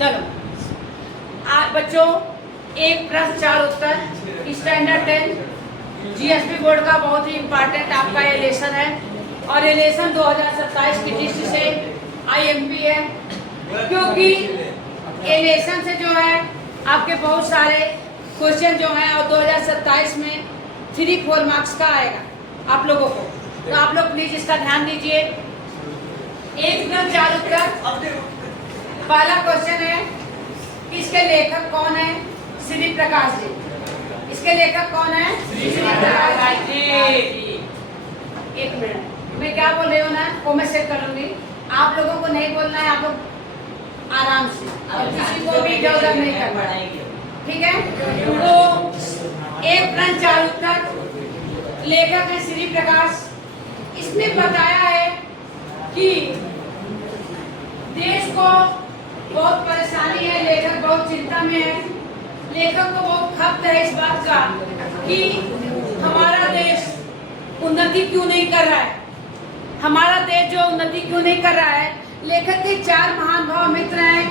चलो बच्चों, एक प्रश्न 4 उत्तर, स्टैंडर्ड 10 जीएसपी बोर्ड का बहुत ही इम्पोर्टेंट आपका ये लेसन है। और ये लेसन 2027 की दृष्टि से आईएमपी है, क्योंकि ये लेसन से जो है आपके बहुत सारे क्वेश्चन जो हैं और 2027 में 3-4 मार्क्स का आएगा आप लोगों को। तो आप लोग प्लीज इसका ध्यान दीजिए। एक प्रश्न 4 उत्तर। पहला क्वेश्चन है, इसके लेखक कौन है? श्री प्रकाश जी। इसके लेखक कौन है? श्री प्रकाश जी। एक मिनट, मैं क्या बोल रही हूँ ना, वो मैं चेक करूंगी। आप लोगों को नहीं बोलना है, आप लोग आराम से, और किसी को भी इधर उधर नहीं करना है, ठीक है? तो एक प्रश्न 4 उत्तर। लेखक है श्री प्रकाश। इसने बताया है कि देश को बहुत परेशानी है, लेखक बहुत चिंता में है। लेखक को बहुत खप्त है इस बात का कि हमारा देश उन्नति क्यों नहीं कर रहा है, हमारा देश जो उन्नति क्यों नहीं कर रहा है। लेखक के 4 महानुभाव मित्र हैं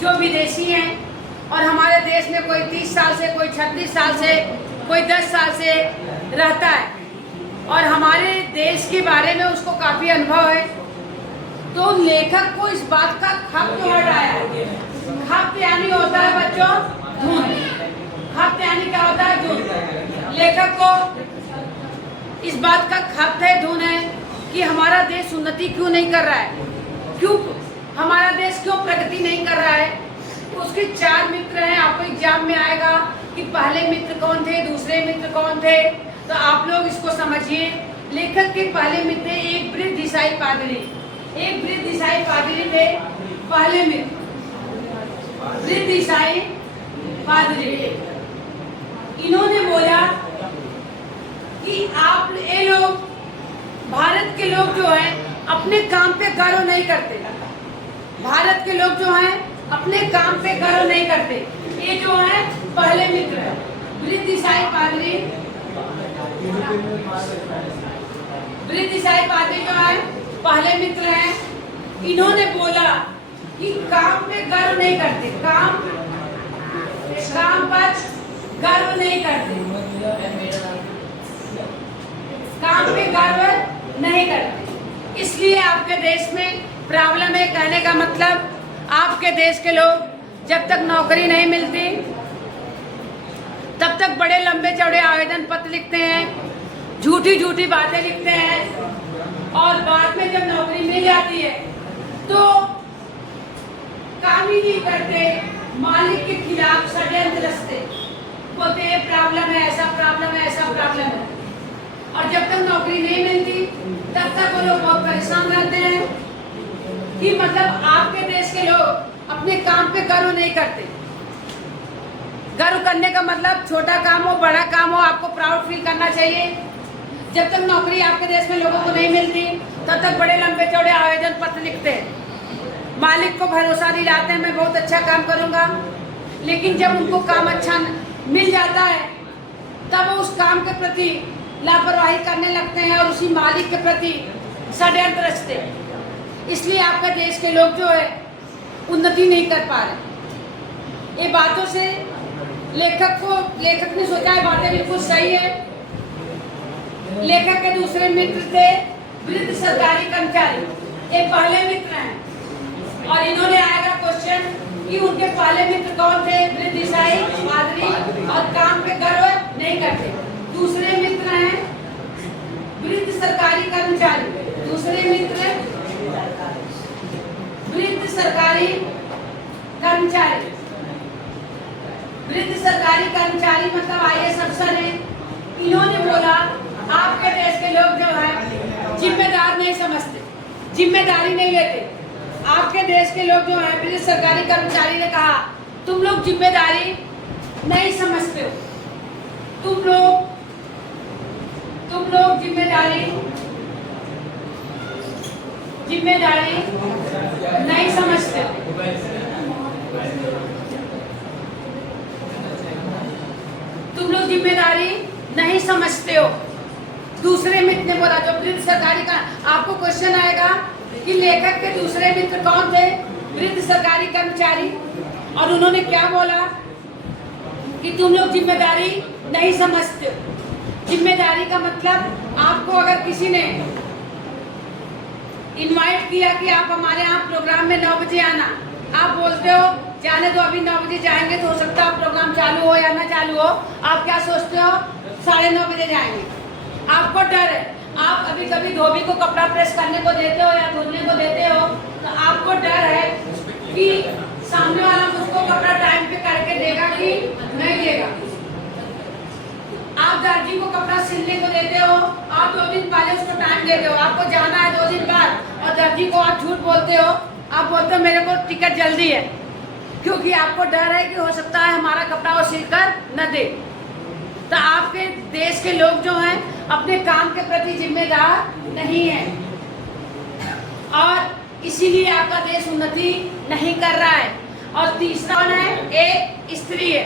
जो विदेशी हैं, और हमारे देश में कोई 30 साल से, कोई 36 साल से, कोई 10 साल से रहता है, और हमारे देश के बारे में उसको काफी अनुभव है। तो लेखक को इस बात का खप्त वर्ड आया है। खप्त यानी होता है बच्चों धुन। खप्त यानी क्या होता है? धुन। लेखक को इस बात का खप्त है, धुन है कि हमारा देश उन्नति क्यों नहीं कर रहा है, क्यों हमारा देश क्यों प्रगति नहीं कर रहा है। उसके 4 मित्र हैं। आपको एग्जाम में आएगा कि पहले मित्र कौन थे, दूसरे मित्र कौन थे, तो आप लोग इसको समझिए। लेखक के पहले मित्र एक वृद्ध ईसाई पादरी, एक वृद्ध ईसाई पादरी थे पहले मित्र, वृद्ध ईसाई पादरी। इन्होंने बोला कि आप ये लोग, भारत के लोग जो हैं अपने काम पे गर्व नहीं करते। भारत के लोग जो हैं अपने काम पे गर्व नहीं करते। ये जो है पहले मित्र वृद्ध ईसाई पादरी, वृद्ध ईसाई पादरी जो है पहले मित्र हैं। इन्होंने बोला कि काम पे गर्व नहीं करते, काम पर गर्व नहीं करते, काम पे गर्व नहीं करते। इसलिए आपके देश में प्रॉब्लम है। कहने का मतलब, आपके देश के लोग जब तक नौकरी नहीं मिलती तब तक बड़े लंबे चौड़े आवेदन पत्र लिखते हैं, झूठी झूठी बातें लिखते हैं, और बाद में जब नौकरी मिल जाती है तो काम ही नहीं करते, मालिक के खिलाफ षड्यंत्र रचते, बोलते हैं प्रॉब्लम है, ऐसा प्रॉब्लम है, ऐसा प्रॉब्लम है। और जब तक नौकरी नहीं मिलती तब तक वो लोग बहुत परेशान रहते हैं कि मतलब आपके देश के लोग अपने काम पे गर्व नहीं करते। गर्व करने का मतलब छोटा काम हो, बड़ा काम हो, आपको प्राउड फील करना चाहिए। जब तक नौकरी आपके देश में लोगों को नहीं मिलती तब तक बड़े लंबे चौड़े आवेदन पत्र लिखते हैं, मालिक को भरोसा दिलाते हैं मैं बहुत अच्छा काम करूंगा। लेकिन जब उनको काम अच्छा मिल जाता है तब वो उस काम के प्रति लापरवाही करने लगते हैं और उसी मालिक के प्रति षड्यंत्र रचते हैं। इसलिए आपका देश के लोग जो है उन्नति नहीं कर पा रहे। ये बातों से लेखक ने सोचा है बातें बिल्कुल सही है। लेखक के दूसरे मित्र थे वृद्ध सरकारी कर्मचारी, ये पहले मित्र हैं। और इन्होंने आएगा क्वेश्चन कि उनके पहले मित्र कौन थे? वृद्ध ईसाई पादरी, और काम पे गर्व नहीं करते। दूसरे मित्र हैं वृद्ध सरकारी कर्मचारी, दूसरे मित्र वृद्ध सरकारी कर्मचारी। वृद्ध सरकारी कर्मचारी मतलब आईएएस अफसर हैं। इन्होंने बोला आपके देश के लोग जो है जिम्मेदार नहीं समझते, जिम्मेदारी नहीं लेते। आपके देश के लोग जो है, वृद्ध सरकारी कर्मचारी ने कहा तुम लोग जिम्मेदारी नहीं समझते हो, तुम लोग जिम्मेदारी नहीं समझते हो। तुम लोग जिम्मेदारी नहीं समझते हो। दूसरे मित्र ने बोला, जो वृद्ध सरकारी का, आपको क्वेश्चन आएगा कि लेखक के दूसरे मित्र कौन थे? वृद्ध सरकारी कर्मचारी। और उन्होंने क्या बोला कि तुम लोग जिम्मेदारी नहीं समझते। जिम्मेदारी का मतलब, आपको अगर किसी ने इनवाइट किया कि आप हमारे यहाँ प्रोग्राम में 9 बजे आना, आप बोलते हो जाने दो अभी 9 बजे जाएंगे, तो हो सकता है प्रोग्राम चालू हो या ना चालू हो, आप क्या सोचते हो 9:30 बजे जाएंगे। आपको डर है, आप कभी कभी धोबी को कपड़ा प्रेस करने को देते हो या धुलने को देते हो, तो आपको डर है कि सामने वाला मुझको कपड़ा टाइम पे करके देगा कि नहीं देगा। आप दर्जी को कपड़ा सिलने को देते हो, आप 2 दिन पहले उसको टाइम देते हो, आपको जाना है 2 दिन बाद, और दर्जी को आप झूठ बोलते हो, आप बोलते हो मेरे को टिकट जल्दी है, क्योंकि आपको डर है कि हो सकता है हमारा कपड़ा वो सिलकर न दे। तो आपके देश के लोग जो हैं अपने काम के प्रति जिम्मेदार नहीं है, और इसीलिए आपका देश उन्नति नहीं कर रहा है। और तीसरा है, एक स्त्री है,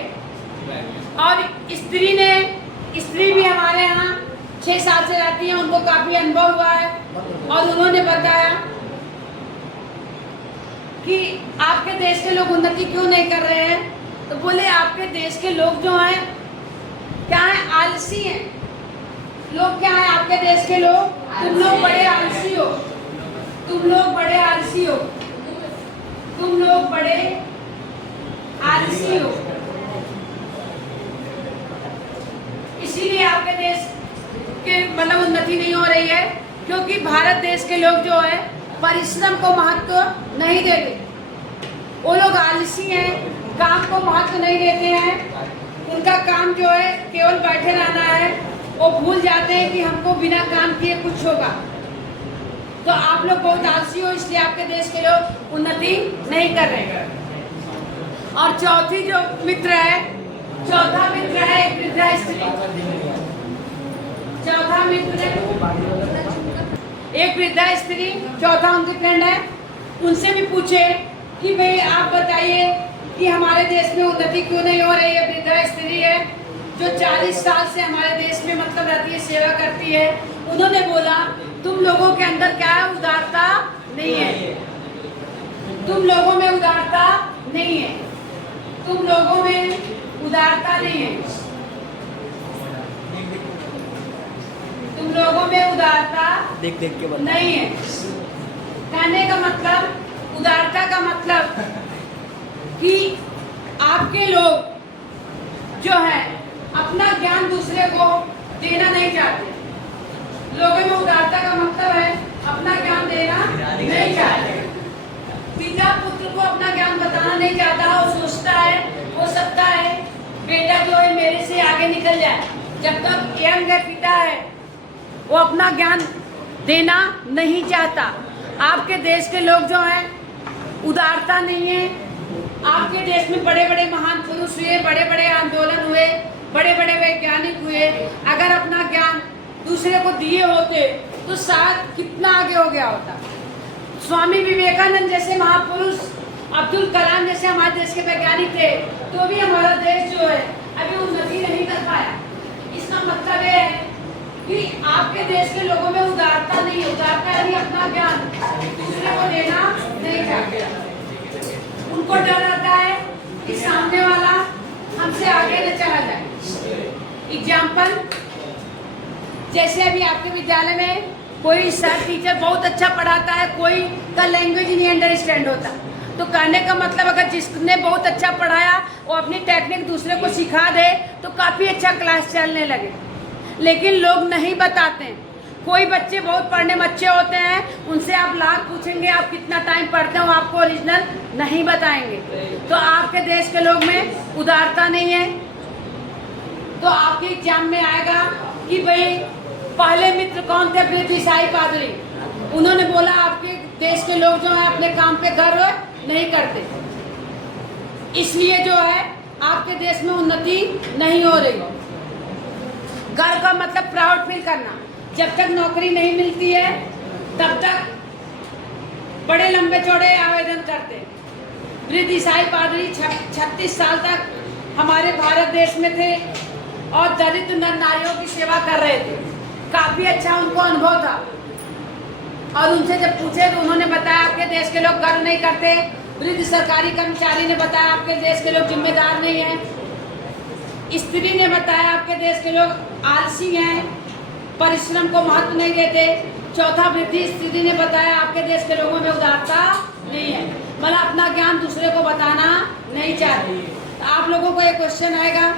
और स्त्री भी हमारे यहाँ 6 साल से रहती है, उनको काफी अनुभव हुआ है, और उन्होंने बताया कि आपके देश के लोग उन्नति क्यों नहीं कर रहे हैं। तो बोले आपके देश के लोग जो हैं क्या है, आलसी हैं। लोग क्या है आपके देश के लोग, तुम लोग बड़े आलसी हो, तुम लोग बड़े आलसी हो, तुम लोग बड़े आलसी हो, इसीलिए आपके देश के मतलब उन्नति नहीं हो रही है, क्योंकि भारत देश के लोग जो है परिश्रम को महत्व नहीं देते। वो लोग आलसी हैं, काम को महत्व नहीं देते हैं, उनका काम जो है केवल बैठे रहना है। वो भूल जाते हैं कि हमको बिना काम किए कुछ होगा। तो आप लोग बहुत आलसी हो, इसलिए आपके देश के लोग उन्नति नहीं कर रहे हैं। और चौथा मित्र है एक वृद्धा स्त्री। चौथा मित्र है एक वृद्धा स्त्री, चौथा उनकी फ्रेंड है। उनसे भी पूछे कि भाई आप बताइए कि हमारे देश में उन्नति क्यों नहीं हो रही है। वृद्धा स्त्री है जो 40 साल से हमारे देश में मतलब रहती है, सेवा करती है। उन्होंने बोला तुम लोगों के अंदर क्या है, उदारता नहीं है, तुम लोगों में उदारता नहीं है, तुम लोगों में उदारता नहीं है, तुम लोगों में उदारता देख के नहीं है। कहने का मतलब, उदारता का मतलब कि आपके लोग जो है अपना ज्ञान दूसरे को देना नहीं चाहते। लोगों में उदारता का मतलब है अपना ज्ञान देना नहीं चाहते। पिता पुत्र को अपना ज्ञान बताना नहीं चाहता, वो सोचता है हो सकता है बेटा जो है मेरे से आगे निकल जाए। जब तक यंग है, पिता है, वो अपना ज्ञान देना नहीं चाहता। आपके देश के लोग जो हैं उदारता नहीं है। आपके देश में बड़े बड़े महान पुरुष हुए, बड़े बड़े आंदोलन हुए, बड़े बड़े वैज्ञानिक हुए। अगर अपना ज्ञान दूसरे को दिए होते तो शायद कितना आगे हो गया होता। स्वामी विवेकानंद जैसे महापुरुष, अब्दुल कलाम जैसे हमारे देश के वैज्ञानिक थे, तो भी हमारा देश जो है अभी उन्नति नहीं कर पाया। इसका मतलब ये है कि आपके देश के लोगों में उदारता नहीं है। उदारता यानी अपना ज्ञान दूसरे को देना नहीं चाहते। उनको डर रहता है कि सामने वाला हमसे आगे न चला जाए। एग्जाम्पल, जैसे अभी आपके विद्यालय में कोई सर टीचर बहुत अच्छा पढ़ाता है, कोई का लैंग्वेज नहीं अंडरस्टैंड होता, तो कहने का मतलब अगर जिसने बहुत अच्छा पढ़ाया वो अपनी टेक्निक दूसरे को सिखा दे तो काफ़ी अच्छा क्लास चलने लगे। लेकिन लोग नहीं बताते। कोई बच्चे बहुत पढ़ने में अच्छे होते हैं, उनसे आप लाख पूछेंगे आप कितना टाइम पढ़ते हो, आपको ओरिजिनल नहीं बताएंगे। तो आपके देश के लोग में उदारता नहीं है। तो आपके एग्जाम में आएगा कि भाई पहले मित्र कौन थे, वृद्ध ईसाई पादरी। उन्होंने बोला आपके देश के लोग जो है अपने काम पे गर्व नहीं करते, इसलिए जो है आपके देश में उन्नति नहीं हो रही। गर्व का मतलब प्राउड फील करना। जब तक नौकरी नहीं मिलती है तब तक बड़े लंबे चौड़े आवेदन करते। वृद्ध ईसाई पादरी 36 साल तक हमारे भारत देश में थे और दरिद्र नर नारियों की सेवा कर रहे थे। काफी अच्छा उनको अनुभव था। और उनसे जब पूछे तो उन्होंने बताया आपके देश के लोग गर्व नहीं करते, वृद्ध सरकारी कर्मचारी ने बताया आपके देश के लोग जिम्मेदार नहीं हैं। स्त्री ने बताया आपके देश के लोग आलसी हैं, परिश्रम को महत्व नहीं देते। चौथा वृद्धि स्त्री ने बताया आपके देश के लोगों में उदारता नहीं है, मतलब अपना ज्ञान दूसरे को बताना नहीं चाहते। तो आप लोगों को एक क्वेश्चन आएगा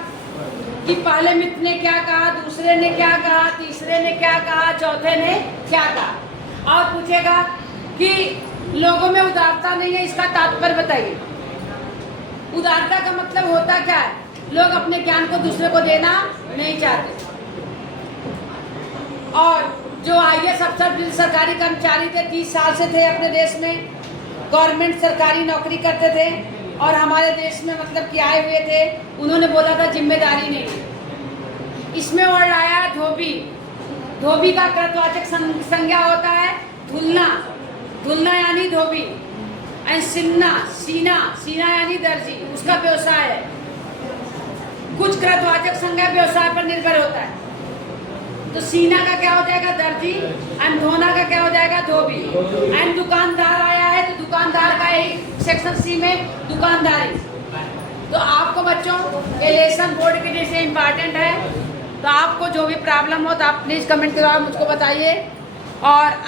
कि पहले मित्र ने क्या कहा, दूसरे ने क्या कहा, तीसरे ने क्या कहा, चौथे ने क्या कहा, और पूछेगा कि लोगों में उदारता नहीं है, इसका तात्पर्य बताइए। उदारता का मतलब होता क्या है? लोग अपने ज्ञान को दूसरे को देना नहीं चाहते। और जो IAS अफसर सरकारी कर्मचारी थे, 30 साल से थे अपने देश में, गवर्नमेंट सरकारी नौकरी करते थे और हमारे देश में मतलब कि आए हुए थे, उन्होंने बोला था जिम्मेदारी नहीं है। इसमें वर्ड आया धोबी। धोबी का कृतवाचक संज्ञा होता है धुलना, धुलना यानी धोबी। एंड सिन्ना, सीना, सीना यानी दर्जी, उसका व्यवसाय है। कुछ कृतवाचक संज्ञा व्यवसाय पर निर्भर होता है। तो सीना का क्या हो जाएगा? दर्जी। एंड धोना का क्या हो जाएगा? धोबी। एंड दुकानदार आया है तो दुकानदार का एक सेक्शन सी में दुकानदारी। तो आपको बच्चों ये लेसन बोर्ड के लिए इम्पॉर्टेंट है। तो आपको जो भी प्रॉब्लम हो तो आप प्लीज कमेंट के द्वारा मुझको बताइए। और